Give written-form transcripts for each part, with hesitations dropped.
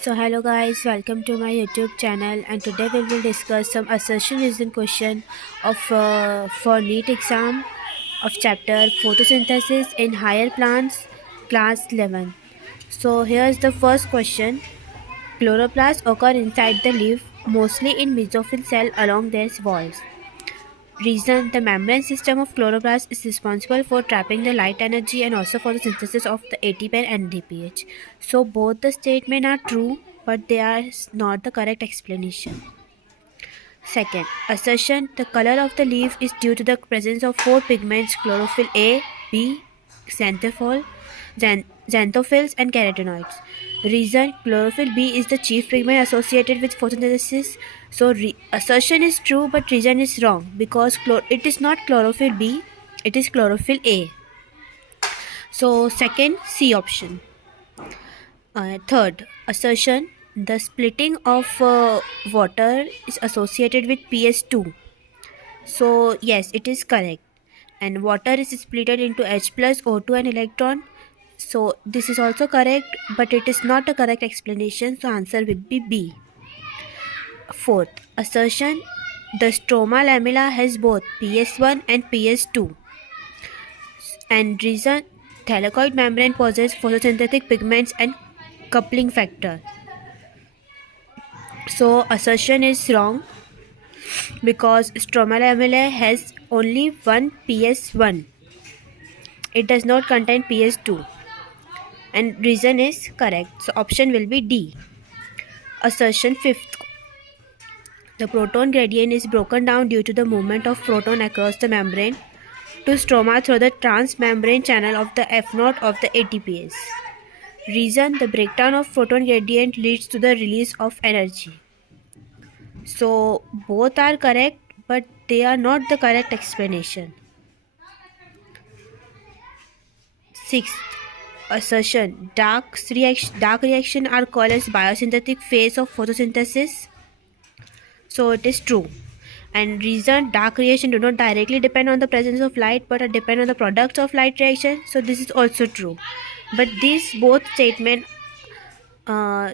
So hello guys, welcome to my YouTube channel, and today we will discuss some assertion reason question of for neet exam of chapter photosynthesis in higher plants, class 11. So here's the first question. Chloroplasts occur inside the leaf, mostly in mesophyll cell along their walls. Reason: the membrane system of chloroplasts is responsible for trapping the light energy and also for the synthesis of the ATP and NADPH. So both the statements are true, but they are not the correct explanation. Second, assertion: the color of the leaf is due to the presence of four pigments: chlorophyll A, B, xanthophyll, xanthophylls, and carotenoids. Reason: chlorophyll B is the chief pigment associated with photosynthesis. So assertion is true, but reason is wrong because it is not chlorophyll B, it is chlorophyll A. So second, C option. Third, assertion: the splitting of water is associated with pH2. So yes, it is correct. And water is split into H plus O2 and electron. So this is also correct, but it is not a correct explanation. So answer will be B. Fourth, assertion: the stroma lamella has both PS1 and PS2. And reason: thylakoid membrane possesses photosynthetic pigments and coupling factor. So assertion is wrong because stroma lamella has only one PS1. It does not contain PS2. And reason is correct. So option will be D. Assertion fifth. The proton gradient is broken down due to the movement of proton across the membrane to stroma through the transmembrane channel of the F0 of the ATPase. Reason: the breakdown of proton gradient leads to the release of energy. So both are correct, but they are not the correct explanation. Sixth, assertion: dark reaction are called as biosynthetic phase of photosynthesis. So it is true. And reason: dark reaction do not directly depend on the presence of light but depend on the products of light reaction. So this is also true. But these both statements uh,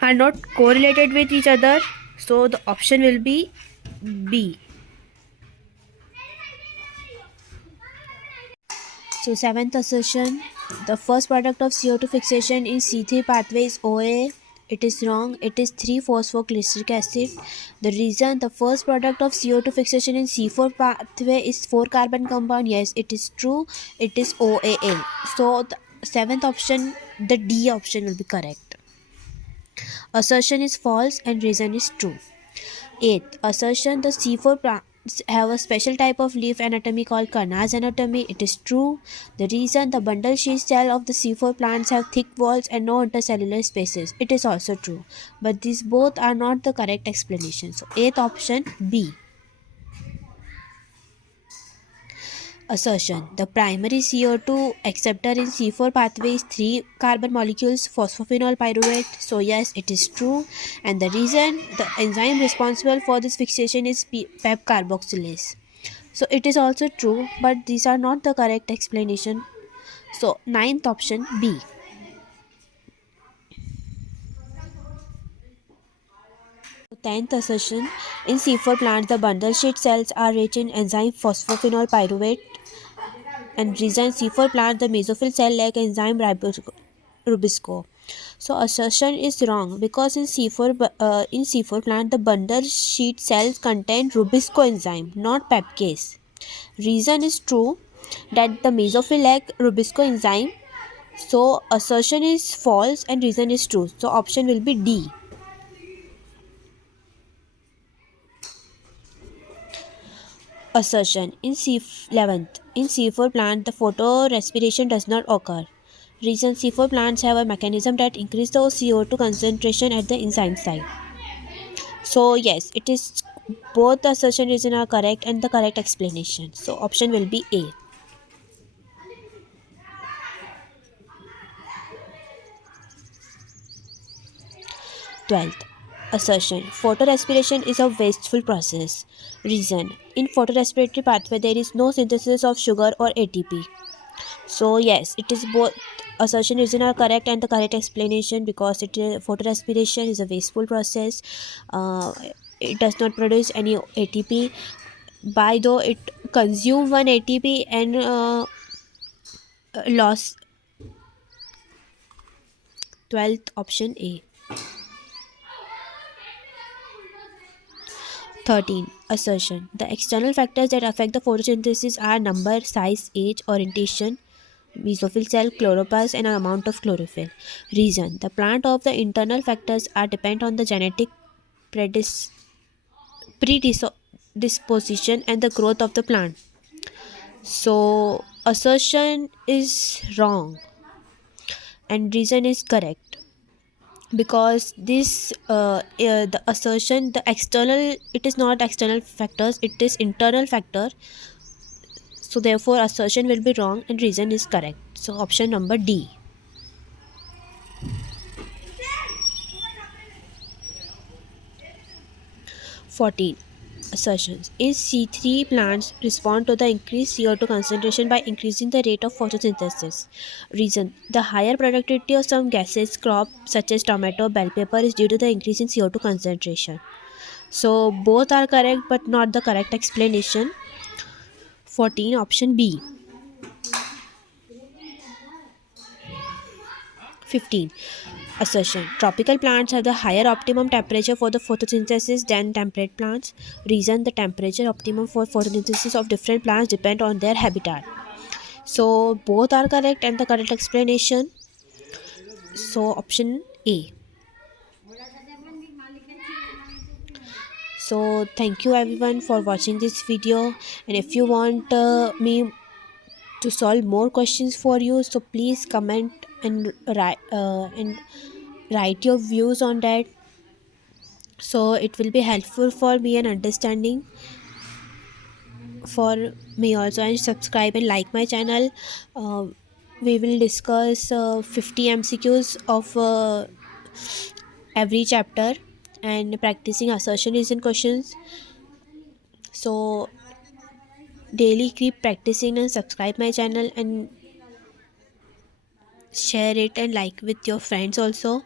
are not correlated with each other. So the option will be B. So seventh assertion: the first product of CO2 fixation in C3 pathway is OA. It is wrong. It is 3-phosphoglyceric acid. The reason: the first product of CO2 fixation in C4 pathway is 4 carbon compound. Yes, it is true. It is OAA. So the seventh option, the D option will be correct. Assertion is false and reason is true. Eighth, assertion: the C4 plants have a special type of leaf anatomy called Carnage anatomy. It is true. The reason: the bundle sheath cell of the C4 plants have thick walls and no intercellular spaces. It is also true. But these both are not the correct explanation. So eighth option, B. Assertion: the primary CO2 acceptor in C4 pathway is 3 carbon molecules phosphophenol pyruvate. So yes, it is true. And the reason: the enzyme responsible for this fixation is PEP carboxylase. So it is also true, but these are not the correct explanation. So ninth option, B. Tenth assertion: in C4 plants, the bundle sheet cells are rich in enzyme phosphophenol pyruvate. And reason: C4 plant, the mesophyll cell lack enzyme rubisco. So assertion is wrong because in C4 plant the bundle sheet cells contain rubisco enzyme, not pepcase. Reason is true that the mesophyll lack rubisco enzyme. So assertion is false and reason is true. So option will be D. Assertion in C11th. In C4 plant, the photorespiration does not occur. Reason: C4 plants have a mechanism that increases the CO2 concentration at the enzyme site. So yes, it is both the assertion reason are correct and the correct explanation. So option will be A. 12th, assertion: photorespiration is a wasteful process. Reason: in photorespiratory pathway there is no synthesis of sugar or ATP. So yes, it is both assertion reason are correct and the correct explanation, because photorespiration is a wasteful process. uh, it does not produce any ATP, by though it consume one ATP and loss. 12th option A. 13. Assertion. The external factors that affect the photosynthesis are number, size, age, orientation, mesophyll cell, chloroplast, and amount of chlorophyll. Reason. The plant of the internal factors are depend on the genetic predis- predisposition and the growth of the plant. So, assertion is wrong and reason is correct, because this the assertion, the external, it is not external factors, it is internal factor. So therefore assertion will be wrong and reason is correct. So option number D. 14. Assertions. In C3, plants respond to the increased CO2 concentration by increasing the rate of photosynthesis. Reason. The higher productivity of some gaseous crop such as tomato, bell pepper is due to the increase in CO2 concentration. So both are correct but not the correct explanation. 14, option B. 15. Assertion. Tropical plants have the higher optimum temperature for the photosynthesis than temperate plants. Reason. The temperature optimum for photosynthesis of different plants depend on their habitat. So both are correct and the correct explanation. So option A. So thank you everyone for watching this video, and if you want me to solve more questions for you, so please comment and write your views on that, so it will be helpful for me and understanding for me also. And subscribe and like my channel. We will discuss 50 MCQs of every chapter and practicing assertion reason questions. So daily keep practicing and subscribe my channel and share it and like with your friends also.